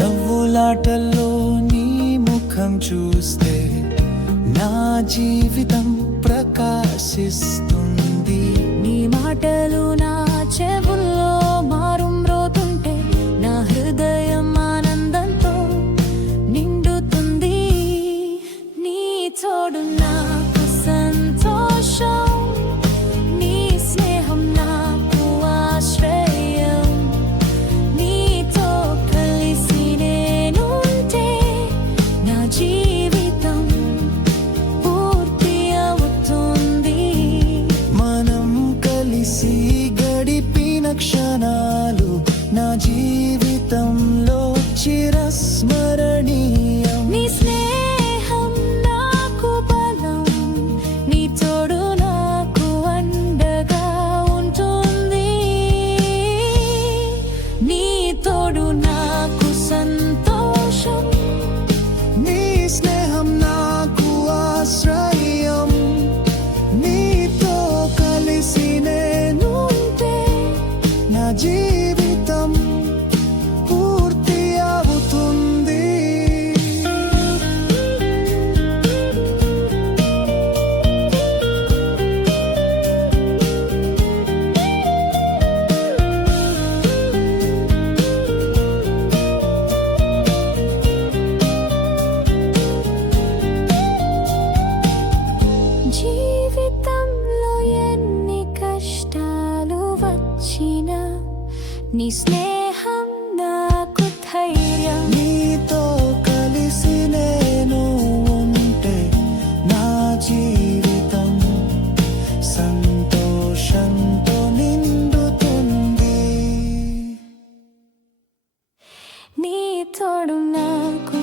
నవ్వులాటల్లో నీ ముఖం చూస్తే నా జీవితం ప్రకాశిస్తుంది. నీ మాటలు నా చెవుల్లో మారుమ్రోతుంటే నా హృదయం ఆనందంతో నిండుతుంది. నీ తోడు నాకు సంతోషం, నీ స్నేహం నాకు ఆశ్రయం. నీతో కలిసి నేనుంటే నా జీవితం పూర్తి అవుతుంది. మనం కలిసి గడిపిన క్షణాలు నా జీవితంలో చిరస్మరణీయం. నీ స్నేహం నాకు బలం, నీ తోడు నాకు అండగా ఉంటుంది. నీ తోడు నాకు సంతోషం, నీ స్నేహం నాకు ఆశ్రయం. నీతో కలిసి నేనుంటే నా జీవితం పూర్తి అవుతుంది. జీవితంలో ఎన్ని కష్టాలు వచ్చినా నీ స్నేహం నాకు ధైర్యం. నీతో కలిసి నేను ఉంటే నా జీవితం సంతోషంతో నిండుతుంది. నీ తోడు నాకు